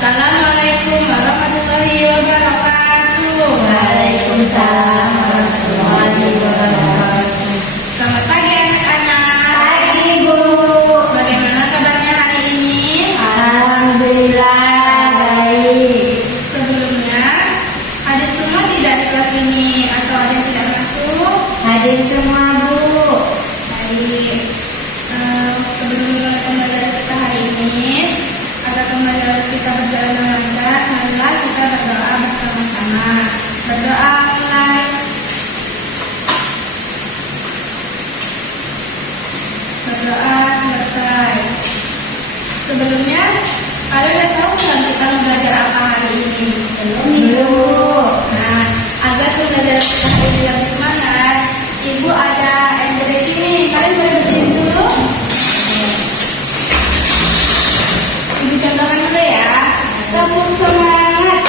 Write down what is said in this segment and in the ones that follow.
Assalamualaikum warahmatullahi wabarakatuh. Waalaikumsalam warahmatullahi wabarakatuh. Selamat pagi anak-anak. Pagi Bu. Bagaimana kabarnya hari ini? Alhamdulillah baik. Sebelumnya, adik semua tidak di kelas ini atau ada yang tidak masuk? Hadir semua Bu. Baik. Sebelum mulai pembelajaran kita hari ini, agar pembelajaran kita berjalan dengan lancar, marilah kita berdoa bersama-sama. Berdoa mulai. Berdoa selesai. Sebelumnya, kalian udah tahu kan kita mau belajar apa hari ini? Belum. Nah, agar pembelajaran kita hari ini lebih semangat, Ibu ada SBD ini. Kalian boleh berdiri dulu. Ibu contohkan dulu ya. Tepuk semangat.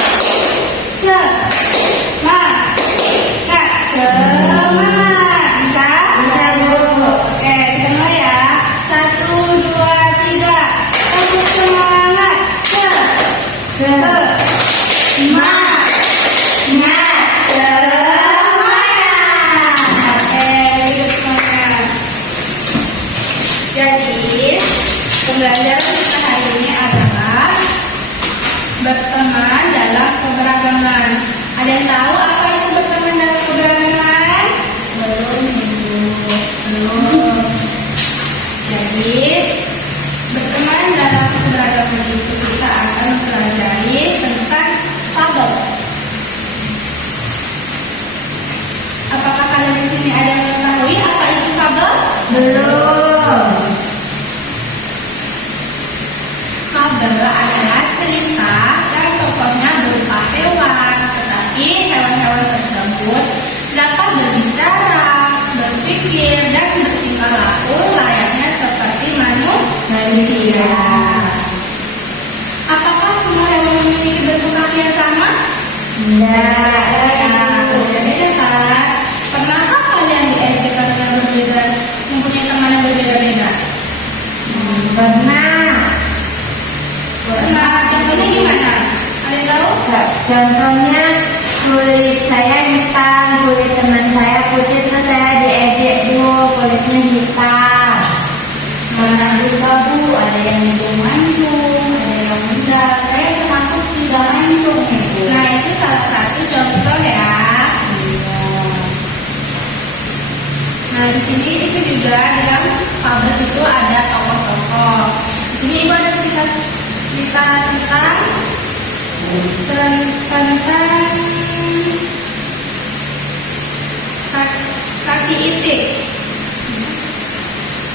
Semangat. Semangat. Bisa? Bisa Bu. Oke, kita mulai ya. 1, 2, 3. Tepuk semangat. Semangat. Oke, hidup semangat. Jadi, pembelajaran kita hari ini adalah berteman dalam keberagaman. Ada yang tahu apa itu berteman dalam keberagaman? Belum. Jadi, berteman dalam keberagaman itu kita akan mempelajari tentang fabel. Apakah kalian di sini ada yang mengetahui apa itu fabel? Belum. Fabel adalah cerita yang tokohnya berupa hewan, tetapi hewan-hewan tersebut dapat berbicara, berpikir, dan bertingkah laku layaknya seperti manusia. Apakah semua hewan memiliki bentuk kaki yang sama? Tidak. Berbeda kan? Pernahkah kalian diejek dengan berbeda, mempunyai teman yang berbeda-beda? Pernah. Pernah. Contohnya gimana? Ada yang tahu? Contohnya kulit saya hitam, kulit teman saya putih, terus saya diejek Bu, kulitnya hitam. Mana juga Bu, ada yang hidung mancung, ada yang enggak. Saya termasuk tidak mancung nih Bu. Nah itu salah satu contoh ya. Nah di sini itu juga dalam fabel itu ada tokoh-tokoh. Di sini Ibu ada cerita tentang kaki itik.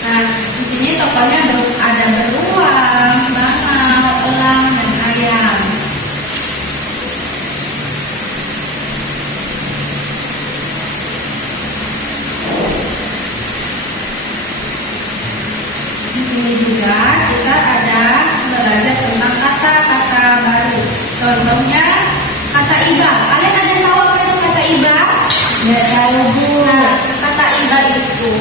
Nah, di sini tokohnya ada beruang, bangau, elang, dan ayam. Di sini juga kita ada belajar tentang kata-kata baru. Contohnya kata iba. Kalian ada yang tahu apa itu kata iba? Nggak tahu Bu. Nah, kata iba itu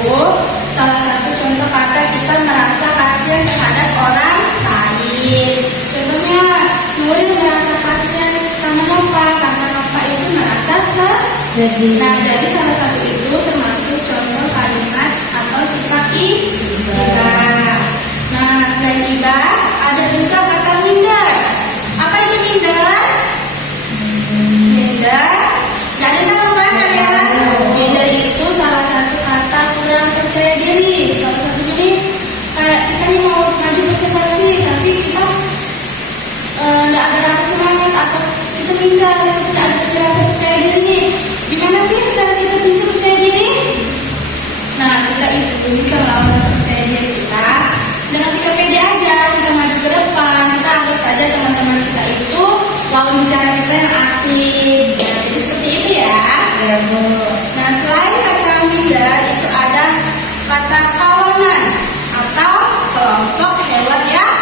salah satu contoh kata kita merasa kasihan terhadap orang lain. Contohnya, Nuril merasa kasihan sama Nova karena Nova itu merasa sedih. Nah, jadi salah satu itu termasuk contoh kalimat atau sifat iba. Nah, selain iba, ada juga kata minder. Apa itu minder? Minder. Jadi tahu kan kalian? Minder itu salah satu kata kurang percaya diri. Salah satu ini kayak kita nih mau maju presentasi, tapi kita nggak ada rasa semangat atau kita minder, tidak ada rasa percaya diri nih. Gimana sih cara kita bisa percaya diri? Nah, kita itu bisa melawan rasa percaya diri kita dengan sikap pede aja. Kita maju ke depan, kita anggap saja teman-teman kita itu lawan bicara kita yang asik. Ya, jadi seperti itu ya. Ya Bu. Nah, selain kata minder itu ada kata kawanan atau kelompok hewan yang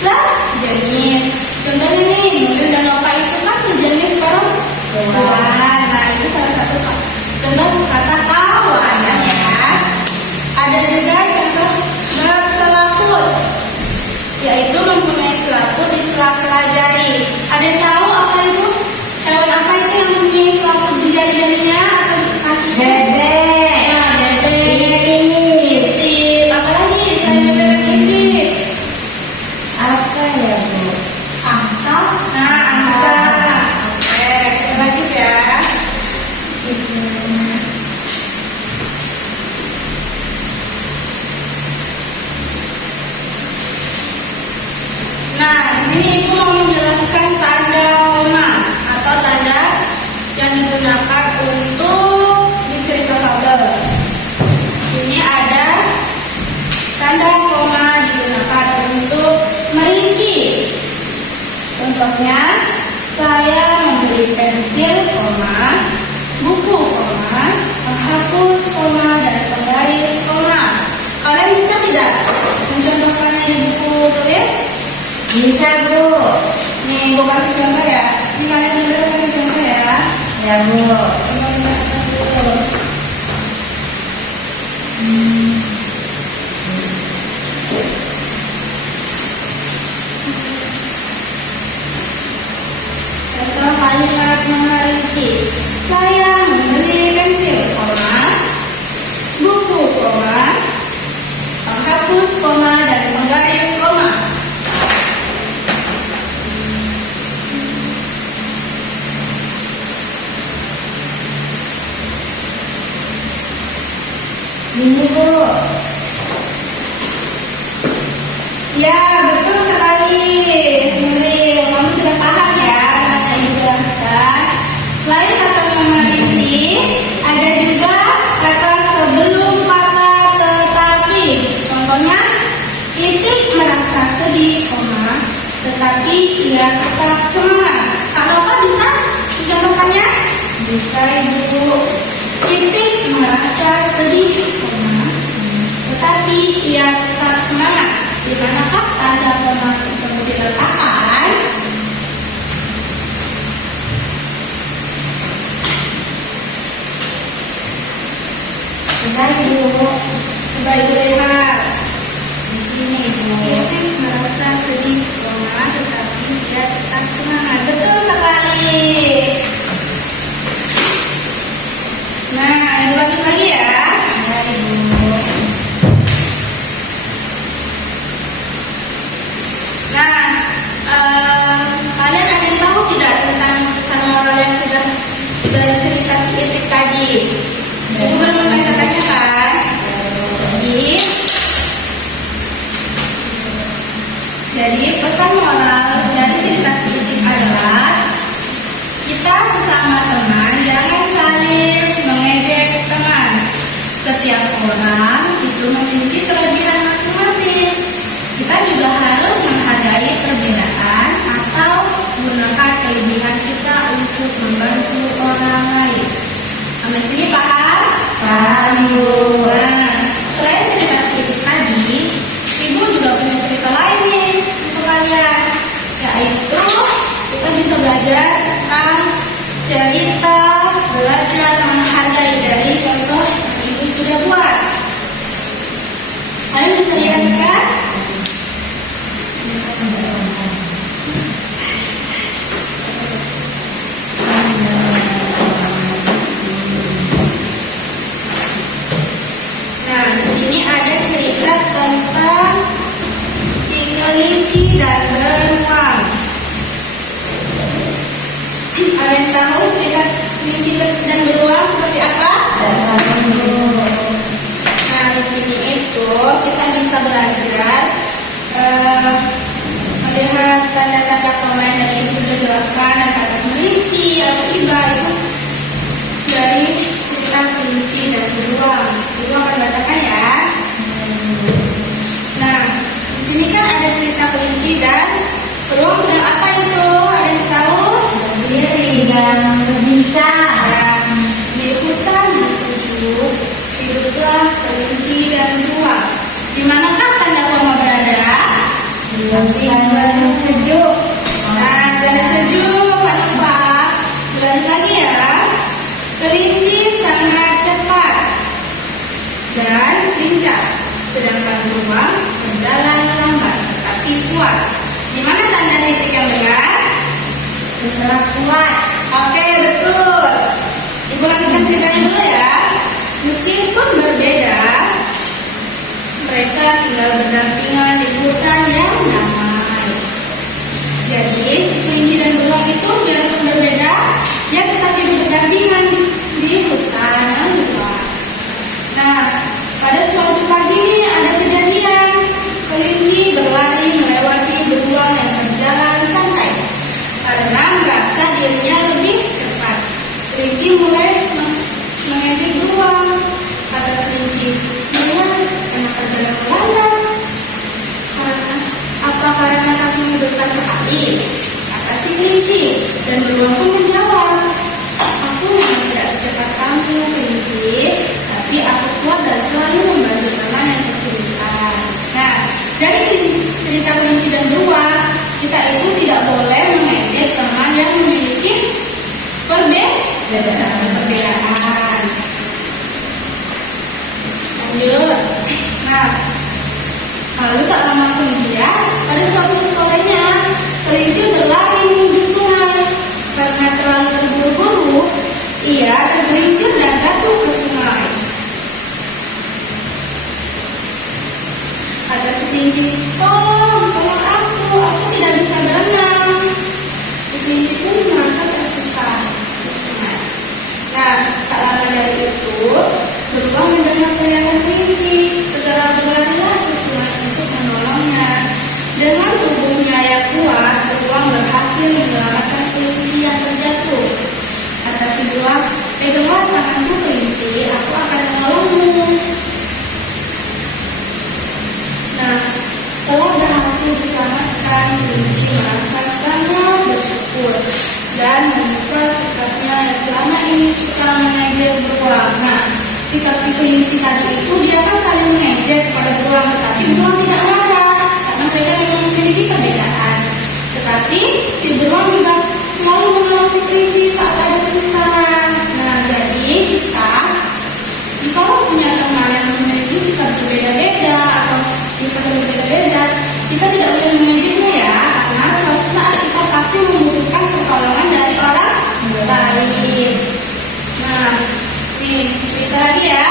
sejenis. Contohnya nih, Nuril dan Nova itu kan sejenis perempuan. Nah, itu salah satu contoh kata kawanan ya. Ada juga contoh Contohnya, saya membeli pensil, buku, penghapus, dan penggaris, Kalian bisa tidak mencontohkannya di buku tulis? Bisa, Bu. Nih, gue kasih contoh ya. Ini kalian dulu kasih contoh ya. Ya, Bu. Contoh kalimat merinci. Saya membeli pensil, buku, penghapus, dan penggaris, Ini, Bu. Ya, betul sekali. Nuril, kamu sudah paham ya tentang Ibu jelaskan. Selain kata merinci, ada juga kata sebelum kata tetapi. Contohnya, Titik merasa sedih, tetapi ia tetap semangat. Kalau apa bisa dicontohkannya? Bisa, Ibu. Titik merasa sedih, tetapi ia tetap semangat. Di manakah tanda koma tersebut diletakkan? Coba, Ibu. Coba Ibu lihat. Di sini, Bu. Titik merasa sedih, tetapi ia tetap semangat. Betul sekali. Nah, Ibu lanjut lagi ya. Ya, Ibu. Nah, kalian ada yang tahu tidak tentang pesan moral yang sudah cerita si Itik tadi? Ibu belum membacakannya kan? Jadi pesan moral dari cerita si Itik adalah kita sesama teman jangan saling mengejek teman. Setiap orang itu memiliki kelebihan masing-masing. Kita juga harus menghargai perbedaan atau menggunakan kelebihan kita untuk membantu orang lain. Sampai sini paham? Paham, Bu. Nah, selain cerita sedikit tadi, Ibu juga punya cerita lain nih untuk kalian, yaitu kita bisa belajar tentang cerita belajar menghargai dari contoh yang Ibu sudah buat. Kalian bisa lihat kan? Nah, di sini ada cerita tentang si kelinci dan beruang. Ada yang tahu cerita kelinci dan beruang seperti apa? Nah, di sini itu kita bisa belajar melihat tanda-tanda pemain yang Ibu sudah jelaskan, dan kata kelinci atau iba itu dari cerita kelinci dan beruang. Ibu akan bacakan ya. Nah, di sini kan ada cerita kelinci dan beruang sedang apa itu? Ada yang tahu? Berdiri dan berbincang. Dan di hutan sejuk hiduplah kelinci dan beruang. Di manakah tanda koma berada? Di hutan sejuk. Nah, tanda sejuk apa? Ulangi lagi ya. Kelinci sangat cepat dan lincah, sedangkan beruang berjalan lambat tapi kuat. Di mana tanda titik yang benar? Setelah kuat. Oke, betul. Ibu lanjutkan ceritanya dulu ya. Meskipun berbeda, mereka tinggal berdampingan di hutan yang damai. Jadi, si kelinci dan beruang itu biarpun berbeda, dia tetap hidup berdampingan di hutan yang luas. Nah, pada suatu pagi ada kejadian. Kelinci berlari melewati beruang yang berjalan santai. Karena merasa dirinya lebih cepat, kelinci mulai mengejek beruang. Kata kelinci, "Beruang, kenapa jalan lambat?" Dan beruang pun menjawab, aku memang tidak secepat kamu kelinci, tapi aku kuat dan selalu membantu teman yang kesulitan. Nah, dari cerita kelinci dan beruang, kita itu tidak boleh mengejek teman yang memiliki perbedaan. Lanjut. Nah, lalu tak lama kemudian, pada suatu sorenya, kelinci berlari menuju sungai. Karena terlalu terburu-buru, ia tergelincir dan jatuh ke sungai. Kata si kelinci, tolong aku tidak bisa berenang. Si kelinci pun merasa tersusah di sungai. Nah, tak lama dari itu, beruang mendengar teriakan kelinci, segera berlarilah ke sungai untuk menolongnya. Dengan tubuhnya yang kuat, beruang berhasil menyelamatkan kelinci yang terjatuh. Kata si beruang, peganglah tanganku kelinci, aku akan menolongmu. Nah, setelah berhasil diselamatkan, kelinci merasa sangat bersyukur dan menyesal sikapnya yang selama ini suka mengejek beruang. Nah, sikap si kelinci tadi itu dia kan saling mengejek pada beruang, tetapi beruang tidak marah karena mereka memang memiliki perbedaan. Tetapi si beruang juga selalu menolong si kelinci saat ada kesusahan. Nah, jadi kita kalau punya teman yang memiliki sikap berbeda-beda atau sifat yang berbeda-beda, kita tidak boleh mengejeknya ya, karena suatu saat kita pasti membutuhkan pertolongan dari orang lain. Nah, nih cerita lagi ya.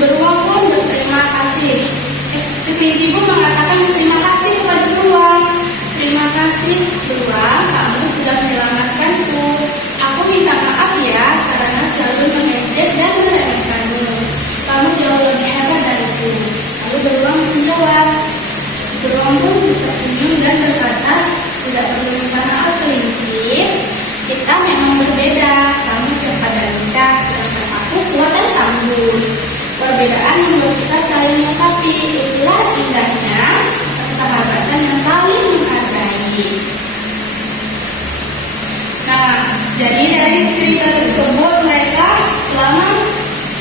Beruang pun berterima kasih. Si kelinci pun mengatakan terima kasih kepada beruang. Terima kasih beruang, kamu sudah menyelamatkanku. Aku minta maaf ya karena selalu mengejek dan meremehkanmu. Kamu jauh lebih hebat dariku. Lalu beruang menjawab. Beruang pun tersenyum dan berkata, tidak perlu minta maaf kelinci. Kita memang berbeda. Kamu cepat dan lincah, sedangkan aku kuat dan tangguh. Perbedaan membuat kita saling melengkapi. Itulah indahnya persahabatan yang saling menghargai. Nah, jadi dari cerita tersebut mereka selama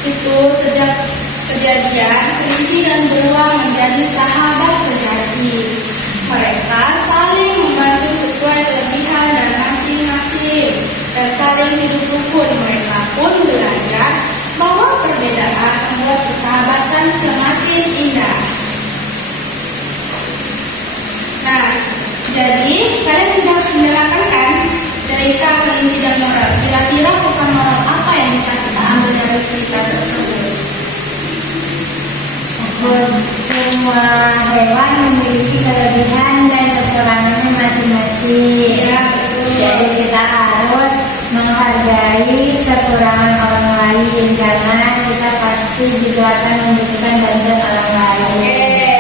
itu sejak kejadian kelinci dan beruang menjadi sahabat sejati. Mereka saling membantu sesuai kelebihan dan masing-masing dan saling hidup rukun. Mereka pun belajar bahwa perbedaan membuat persahabatan semakin indah. Nah, jadi kalian sudah mendengarkan kan cerita kelinci dan moral. Kira-kira pesan moral apa yang bisa kita ambil dari cerita tersebut? Semua hewan memiliki kelebihan dan kekurangannya masing-masing. Ya, betul. Jadi kita harus menghargai kekurangan orang lain karena kita pasti juga akan membutuhkan bantuan orang lain.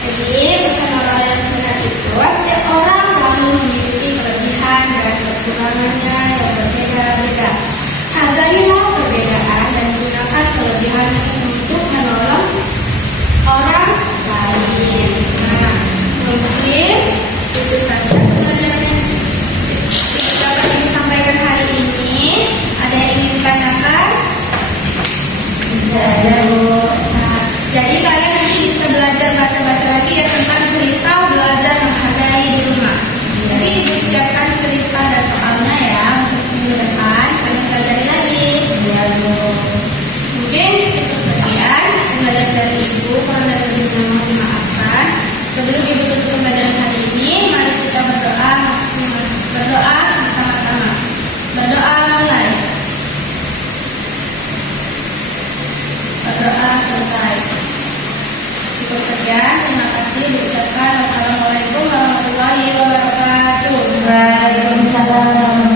Jadi pesan moral yang benar itu setiap orang selalu memiliki kelebihan dan kekurangannya yang berbeda-beda. Hargailah perbedaan dan gunakan kelebihan untuk menolong orang lain. Nah, mungkin itu saja pelajaran yang dapat disampaikan hari ini. Ada yang ingin ditanyakan? Tidak ada, Bu. Nah, jadi kalian nanti bisa belajar baca-baca lagi ya tentang cerita belajar menghargai di rumah. Jadi ibu siapkan cerita dan soalnya ya untuk minggu depan kalian pelajari lagi. Iya, Bu. Mungkin itu sekian belajar dari ibu. Kalau dari ibu mohon dimaafkan. Sebelum ibu tutup pembelajaran hari ini, mari kita berdoa bersama-sama. Berdoa mulai. Berdoa selesai. Cukup sekian. Terima kasih. Diucapkan wassalamualaikum warahmatullahi wabarakatuh. Waalaikumsalam.